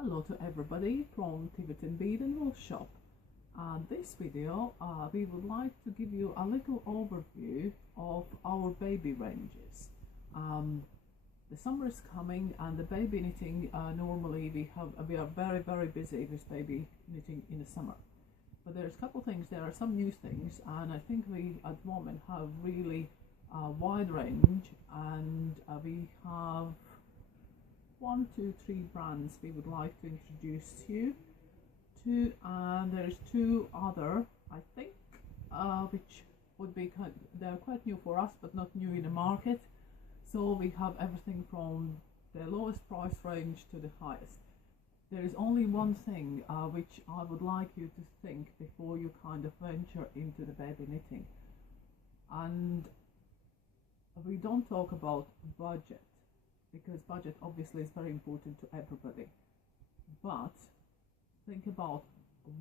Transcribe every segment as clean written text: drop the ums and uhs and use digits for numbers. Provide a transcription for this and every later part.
Hello to everybody from Tiverton Bead and Wool Shop. This video we would like to give you a little overview of our baby ranges. The summer is coming and the baby knitting, normally we are very busy with baby knitting in the summer. But there's a couple things, there are some new things, and I think we at the moment have really wide range, and we have 1, 2, 3 brands we would like to introduce you to, and there is 2 other, I think, which would be they're quite new for us but not new in the market. So we have everything from the lowest price range to the highest. There is only one thing which I would like you to think before you kind of venture into the baby knitting, and we don't talk about budget, because budget obviously is very important to everybody, but think about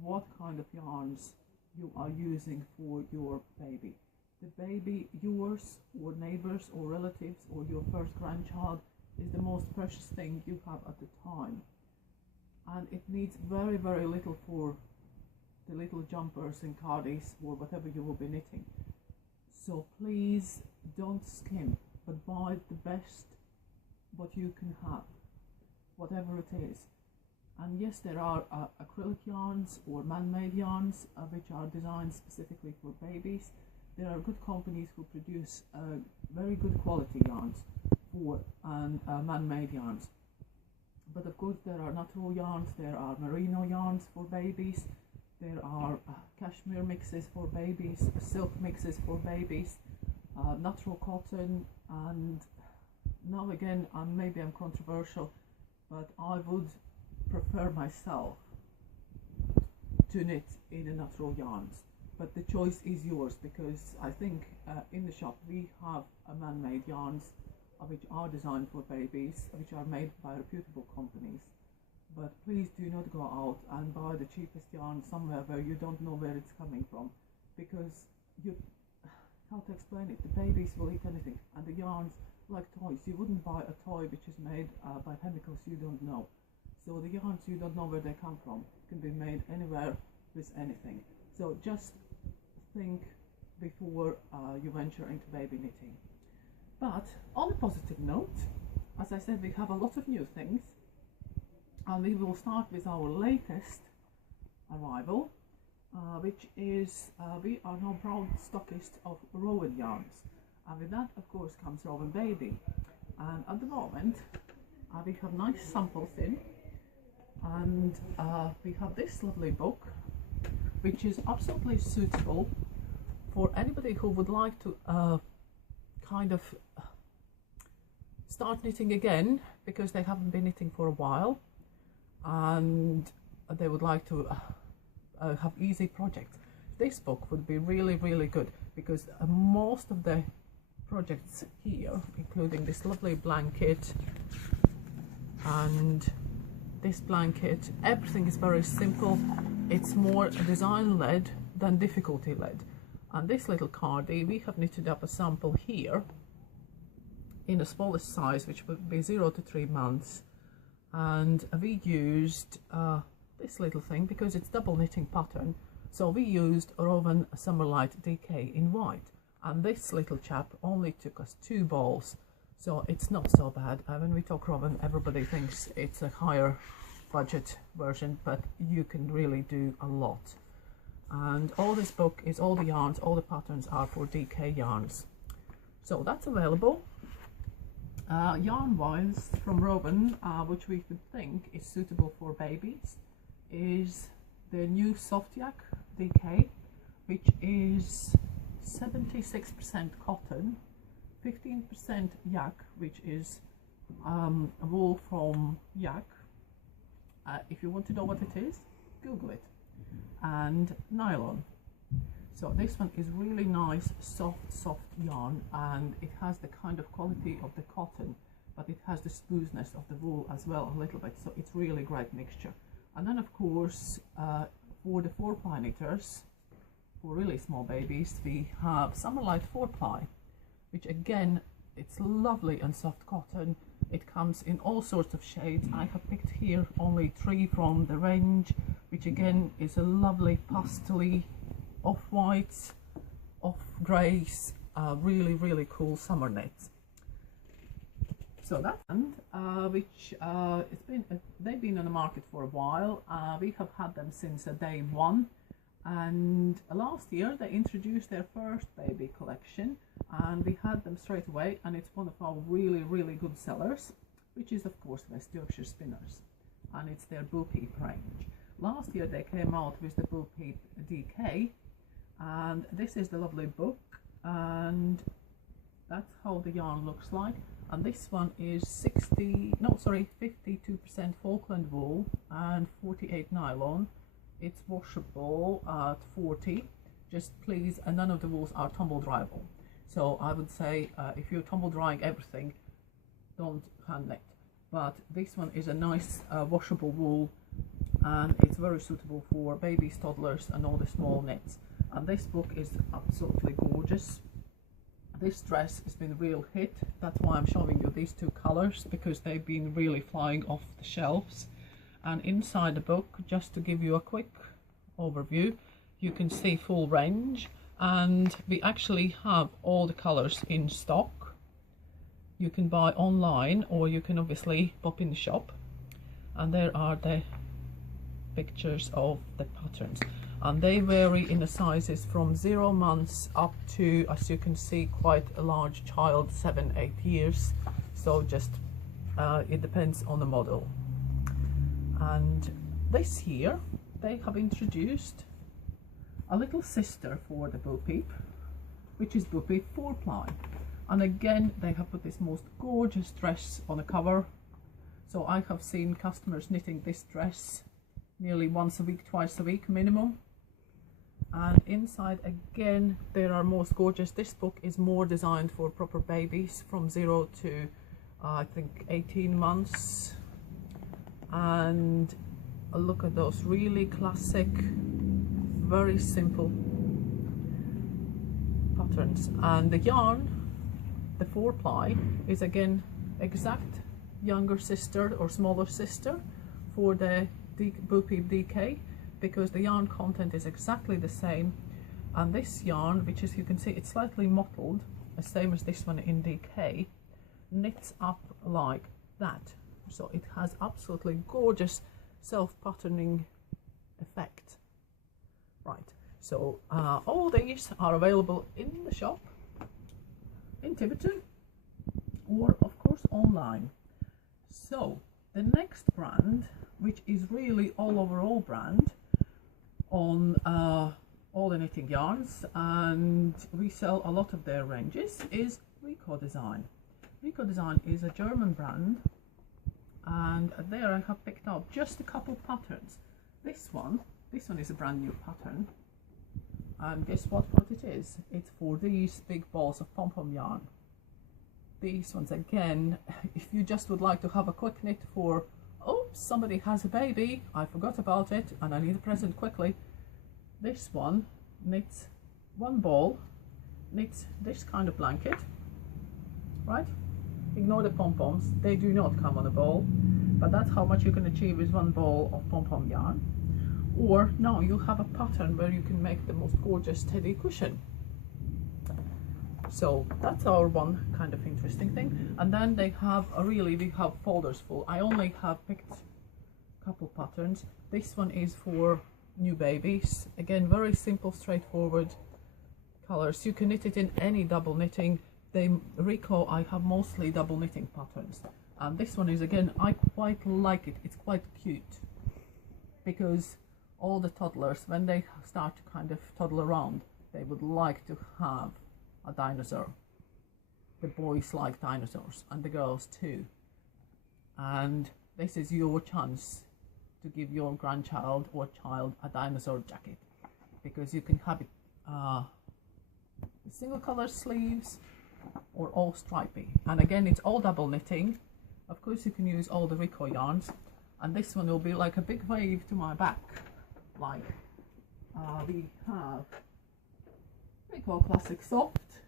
what kind of yarns you are using for your baby. The baby, yours or neighbors or relatives or your first grandchild, is the most precious thing you have at the time, and it needs very little for the little jumpers and cardies or whatever you will be knitting. So please don't skimp, but buy the best what you can have, whatever it is. And yes, there are acrylic yarns or man-made yarns which are designed specifically for babies. There are good companies who produce very good quality yarns for man-made yarns. But of course there are natural yarns, there are merino yarns for babies, there are cashmere mixes for babies, silk mixes for babies, natural cotton, and now again, maybe I'm controversial, but I would prefer myself to knit in the natural yarns. But the choice is yours, because I think in the shop we have man-made yarns which are designed for babies, which are made by reputable companies. But please do not go out and buy the cheapest yarn somewhere where you don't know where it's coming from, because you how to explain it, the babies will eat anything, and the yarns, like toys, you wouldn't buy a toy which is made by chemicals you don't know. So the yarns, you don't know where they come from, can be made anywhere with anything. So just think before you venture into baby knitting. But on a positive note, as I said, we have a lot of new things, and we will start with our latest arrival, which is we are now proud stockists of Rowan yarns, and with that of course comes Rowan Baby. And at the moment we have nice samples in, and we have this lovely book which is absolutely suitable for anybody who would like to kind of start knitting again, because they haven't been knitting for a while and they would like to have easy projects. This book would be really good, because most of the projects here, including this lovely blanket and this blanket, everything is very simple. It's more design led than difficulty led. And this little cardie, we have knitted up a sample here in the smallest size, which would be 0 to 3 months, and we used this little thing because it's double knitting pattern. So we used Rowan Summerlight DK in white, and this little chap only took us 2 balls, so it's not so bad. When we talk Rowan, everybody thinks it's a higher budget version, but you can really do a lot. And all this book is, all the yarns, all the patterns are for DK yarns. So that's available. Yarn wise from Rowan, which we would think is suitable for babies, is the new Soft Yak DK, which is 76% cotton, 15% yak, which is wool from yak. If you want to know what it is, Google it. And nylon. So this one is really nice, soft yarn, and it has the kind of quality of the cotton, but it has the smoothness of the wool as well a little bit, so it's really great mixture. And then of course for the 4-ply knitters, for really small babies, we have Summerlight 4-ply, which again, it's lovely and soft cotton, It comes in all sorts of shades. I have picked here only 3 from the range, which again is a lovely pastel-y, off-whites, off-greys, really cool summer knits. So that one, which they've been on the market for a while. We have had them since day one, and last year they introduced their first baby collection, and we had them straight away, and it's one of our really good sellers, which is of course West Yorkshire Spinners, and it's their Bo Peep range. Last year they came out with the Bo Peep DK, and this is the lovely book, and that's how the yarn looks like. And this one is 52% Falkland wool and 48 nylon. It's washable at 40. Just please, none of the wools are tumble dryable. So I would say if you're tumble drying everything, don't hand knit. But this one is a nice washable wool, and it's very suitable for babies, toddlers, and all the small knits. And this book is absolutely gorgeous. This dress has been a real hit. That's why I'm showing you these 2 colors, because they've been really flying off the shelves. And inside the book, just to give you a quick overview, you can see full range, and we actually have all the colors in stock. You can buy online, or you can obviously pop in the shop, and there are the pictures of the patterns, and they vary in the sizes from 0 months up to, as you can see, quite a large child, 7-8 years. So just it depends on the model. And this year they have introduced a little sister for the Bo Peep, which is Bo Peep 4-ply, and again they have put this most gorgeous dress on the cover. So I have seen customers knitting this dress nearly once a week, twice a week minimum. And inside again there are most gorgeous. This book is more designed for proper babies from 0 to I think 18 months. And look at those really classic, very simple patterns. And the yarn, the 4-ply, is again exact younger sister or smaller sister for the Bo Peep DK, because the yarn content is exactly the same. And this yarn, which is, you can see it's slightly mottled, the same as this one in DK, knits up like that. So it has absolutely gorgeous self-patterning effect. Right, so all these are available in the shop in Tiverton, or of course online. So the next brand, which is really all overall brand on all the knitting yarns, and we sell a lot of their ranges, is Rico Design. Rico Design is a German brand, and there I have picked up just a couple patterns. This one is a brand new pattern, and guess what it is? It's for these big balls of pom-pom yarn. These ones again, if you just would like to have a quick knit for, oops, somebody has a baby, I forgot about it and I need a present quickly. This one knits 1 ball, knits this kind of blanket, right? Ignore the pom-poms, they do not come on a ball, but that's how much you can achieve with 1 ball of pom-pom yarn. Or now you have a pattern where you can make the most gorgeous teddy cushion. So that's our one kind of interesting thing. And then they have we have folders full. I only have picked a couple patterns. This one is for new babies. Again, very simple, straightforward colors. You can knit it in any double knitting. Rico, I have mostly double knitting patterns. And this one is, again, I quite like it. It's quite cute, because all the toddlers, when they start to kind of toddle around, they would like to have a dinosaur. The boys like dinosaurs, and the girls too. And this is your chance to give your grandchild or child a dinosaur jacket, because you can have it single color sleeves or all stripy. And again, it's all double knitting. Of course, you can use all the Rico yarns, and this one will be like a big wave to my back. Like we have Rico Classic Soft,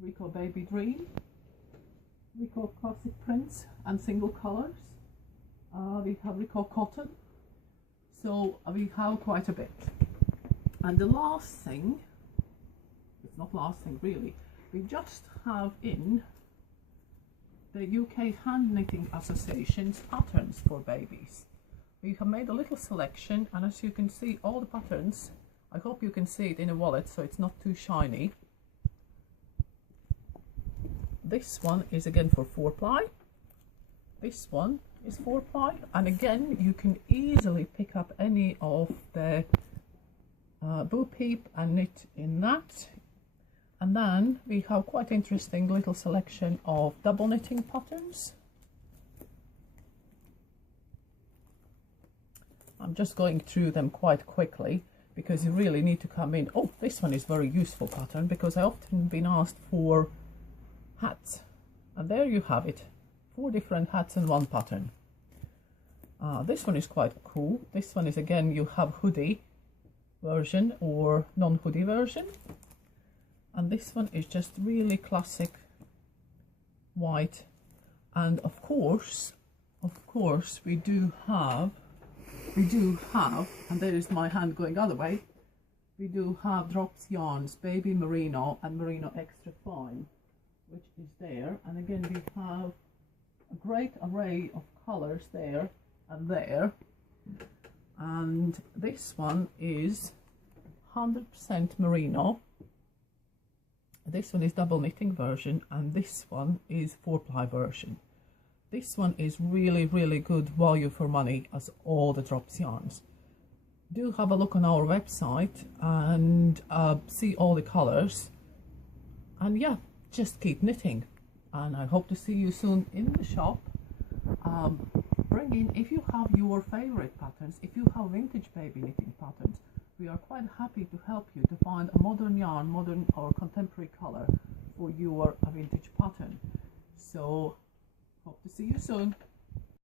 Rico Baby Dream, we call classic prints and single colors. We call cotton. So we have quite a bit. And the last thing, it's not last thing really, we just have in the UK Hand Knitting Association's patterns for babies. We have made a little selection, and as you can see, all the patterns, I hope you can see it in a wallet so it's not too shiny. This one is again for 4-ply. This one is 4-ply, and again you can easily pick up any of the Bo Peep and knit in that. And then we have quite interesting little selection of double knitting patterns. I'm just going through them quite quickly because you really need to come in. Oh, this one is very useful pattern because I often been asked for hats, and there you have it, 4 different hats in one pattern. This one is quite cool. This one is again, you have hoodie version or non-hoodie version, and this one is just really classic white. And of course we do have, and there is my hand going other way, we do have drops yarns, baby merino and merino extra fine, which is there. And again we have a great array of colors there and there. And this one is 100% merino. This one is double knitting version, and this one is 4-ply version. This one is really good value for money, as all the drops yarns. Do have a look on our website and see all the colors, and yeah, just keep knitting. And I hope to see you soon in the shop. Bring in, if you have your favorite patterns, if you have vintage baby knitting patterns, we are quite happy to help you to find a modern yarn, modern or contemporary color for your vintage pattern. So hope to see you soon.